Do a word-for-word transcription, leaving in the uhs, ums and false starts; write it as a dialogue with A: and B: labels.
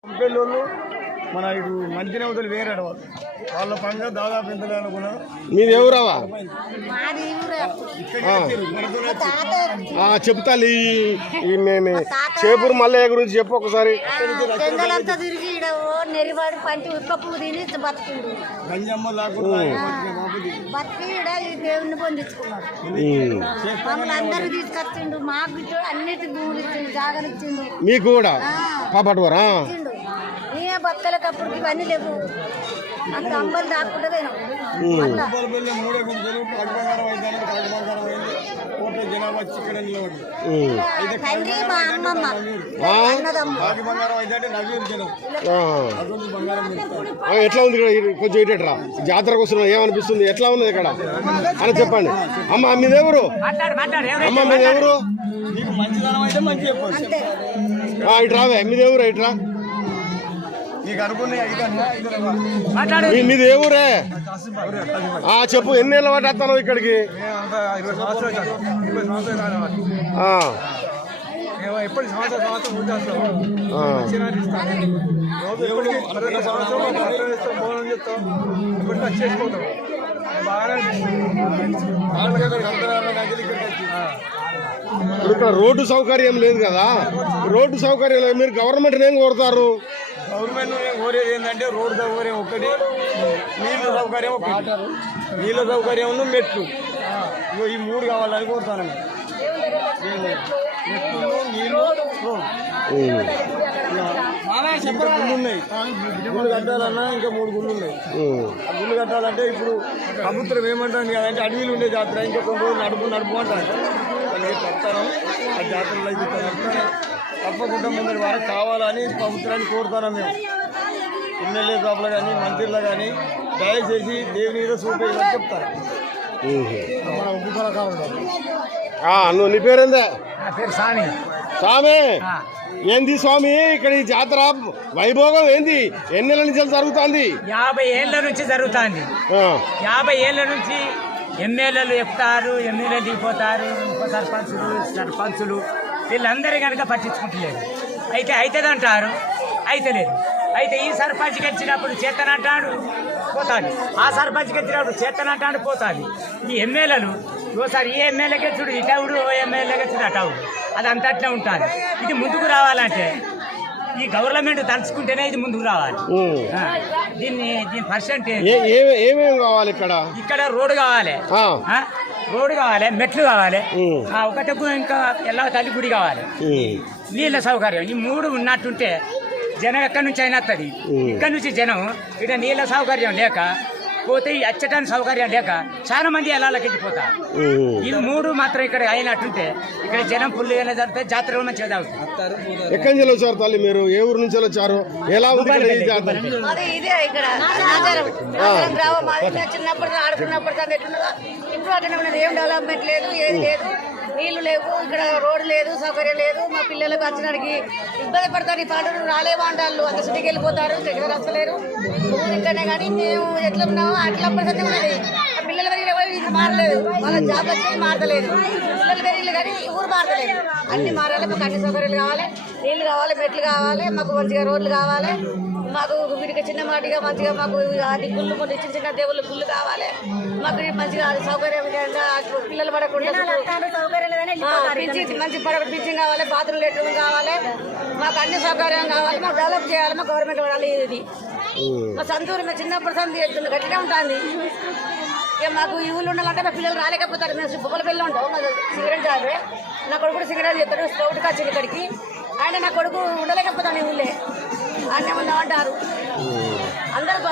A: కంపెనీలు మన ఇటు మంచి అవతలు వేరే వాళ్ళు వాళ్ళ పండుగ దాదాపు ఎంత అనుకున్నారు.
B: మీది ఎవరావా చెప్తా మేము చేపూరు మల్లయ్య గురించి చెప్పు ఒకసారి.
C: తిరిగి నెరివాడి పంచి ఉప్ప పువ్వు తిని బతికిండు బతికి దేవుడిని పొందించుకున్నాడు. మమ్మల్ని అందరూ తీసుకొచ్చిండు. మాకు అన్నిటి భూములు ఇచ్చిండు, జాగలు ఇచ్చిండు.
B: మీకు కూడా పాపట్టువారా
C: నేనే బతకలేకప్పుడు ఇవన్నీ లేవు. అంత అంబలు దాక్కుంటే తండ్రి మా అమ్మమ్మ
B: ఎట్లా ఉంది ఇక్కడ? కొంచెం ఇటరా జాతరకు వస్తున్నా ఏమనిపిస్తుంది? ఎట్లా ఉన్నది ఇక్కడ అని చెప్పండి. అమ్మ మీదెవరు? అమ్మ మీదెవరు? ఇటు రావే, మీదెవరు? ఇట్రా. మీది ఏ ఊరే? చెప్పు, ఎన్ని ఏళ్ళ వాటి వస్తాను ఇక్కడికి?
A: ఎప్పటి సంవత్సరం సంవత్సరం చేసుకుంటాం.
B: ఇక్కడ రోడ్డు సౌకర్యం లేదు కదా. రోడ్డు సౌకర్యం లేదు, మీరు గవర్నమెంట్ ఏం కోరుతారు?
A: గవర్నమెంట్ కోరేది ఏంటంటే రోడ్డు సౌకర్యం ఒకటి, నీళ్ళ సౌకర్యం ఒకటి. నీళ్ళ సౌకర్యం మెట్లు ఈ మూడు కావాలని కోరుతాను. మెట్లు, నీళ్ళు, ఇంకా గుళ్ళు ఉన్నాయి. గుళ్ళు కట్టాలన్నా ఇంకా మూడు గుళ్ళు ఉన్నాయి. ఆ గుళ్ళు కట్టాలంటే ఇప్పుడు ప్రభుత్వం ఏమంటుంది కదంటే అడవిలు ఉండే జాతర ఇంకా కొన్ని రోజులు నడుపు నడుపు అంటారు. చెప్తాను ఆ జాతరలో అయితే తప్పకుండా ముందరి వారికి కావాలని ప్రభుత్వాన్ని కోరుతాను. మేము ఎమ్మెల్యే సభలు కానీ మంత్రులు కానీ దయచేసి దేవుని మీద చూపేయాలని చెప్తాను. మన ఉప్పు కళాకారులు
B: నువ్వు నీ పేరేందే?
A: పేరు స్వామి.
B: స్వామి ఏంది స్వామి ఇక్కడ ఈ జాతర వైభోగం ఏంది? ఎన్ని నెలల నుంచి జరుగుతుంది?
D: యాభై ఏళ్ళ నుంచి జరుగుతుంది. యాభై ఏళ్ళ నుంచి ఎమ్మెల్యేలు చెప్తారు, ఎమ్మెల్యేలు దిగిపోతారు, ఉప సర్పంచులు సర్పంచులు వీళ్ళందరూ కనుక పట్టించుకుంటలేదు. అయితే అవుతుంది అంటారు, అయితే లేదు. అయితే ఈ సర్పంచ్కి వచ్చినప్పుడు చేతనంటాడు పోతాడు, ఆ సర్పంచ్కి వచ్చినప్పుడు చేతనంటాడు పోతాడు. ఈ ఎమ్మెల్యేలు ఓసారి ఈ ఎమ్మెల్యేకి చూడు ఇటవుడు, ఓ ఎమ్మెల్యేకి చూడు అటవుడు, అది అంతట్లే ఉంటుంది. ఇది ముందుకు రావాలంటే ఈ గవర్నమెంట్ తలుచుకుంటేనే ఇది ముందుకు రావాలి. దీన్ని దీని పర్సెంటేజ్
B: ఏమేమి కావాలి? ఇక్కడ
D: ఇక్కడ రోడ్డు కావాలి, రోడ్డు కావాలి, మెట్లు కావాలి, ఒకటి ఇంకా ఎలా తల్లి గుడి కావాలి, నీళ్ళ సౌకర్యం. ఈ మూడు ఉన్నట్టుంటే జనం ఎక్కడి నుంచి అయినా వస్తుంది. ఇక్కడ నుంచి జనం ఇక్కడ నీళ్ళ సౌకర్యం లేక పోతే ఈ అచ్చటానికి సౌకర్యం లేక చాలా మంది ఎలాలకి వెళ్ళిపోతారు. ఇవి మూడు మాత్రం ఇక్కడ అయినట్టుంటే ఇక్కడ జనం ఫుల్ ఎలా జరుగుతాయి, జాతరలు మంచిగా జరుగుతాయి.
B: ఎక్కడి నుంచి వచ్చారు తల్లి మీరు? ఏ ఊరు నుంచి వచ్చారు? ఎలా ఉంది జాతర?
C: చిన్నప్పుడు ఆడుకున్నప్పుడు ఇప్పుడు అట్లా ఉన్నది. ఏం డెవలప్మెంట్ లేదు, ఏది లేదు. నీళ్లు లేవు, ఇక్కడ రోడ్డు లేదు, సౌకర్యం లేదు. మా పిల్లలకు వచ్చినాడికి ఇబ్బంది పడతారు. ఈ పాటలు రాలేవా అంటారు, అంత సిటీకి వెళ్ళిపోతారు, దగ్గర వస్తలేరు. ఇక్కడనే కానీ మేము ఎట్లా ఉన్నామో అట్లా పరిస్థితి ఉన్నది. ఆ పిల్లల పెరిగిన కూడా ఇది మారలేదు, వాళ్ళ జాబ్ వచ్చేది మారలేదు. పిల్లలు పెరిగిన కానీ ఊరు మారలేదు. అన్ని మారాలి. మాకు అన్ని సౌకర్యాలు కావాలి, నీళ్లు కావాలి, మెట్లు కావాలి, మాకు మంచిగా రోడ్లు కావాలి. మాకు వీటికి చిన్న మాటిగా మంచిగా మాకు అది గుళ్ళు కొన్ని చిన్న చిన్న దేవుళ్ళు గుళ్ళు కావాలి. మాకు మంచిగా సౌకర్యం పిల్లలు పడకుండా మంచి పడక పింఛన్ కావాలి, బాత్రూమ్ లెట్రూమ్ కావాలి. మాకు అన్ని సౌకర్యం కావాలి. మాకు డెవలప్ చేయాలి. మా గవర్నమెంట్ వాడాలి. ఇది మా సంతూరు మేము చిన్నప్పుడు సంతి చేస్తుంది గట్టిగా ఉంటుంది. ఇక మాకు ఈ ఊళ్ళో ఉండాలంటే మా పిల్లలు రాలేకపోతారు. మేము బొమ్మల పిల్లలు ఉంటాం. మా సిగరెట్ జాబే. నా కొడుకు సిగరెట్ చేస్తాడు, స్కౌట్కి వచ్చింది ఇక్కడికి. ఆయన నా కొడుకు ఉండలేకపోతాను ఈ ఊళ్ళే. ఆయన ఏమన్నా అంటారు అందరూ.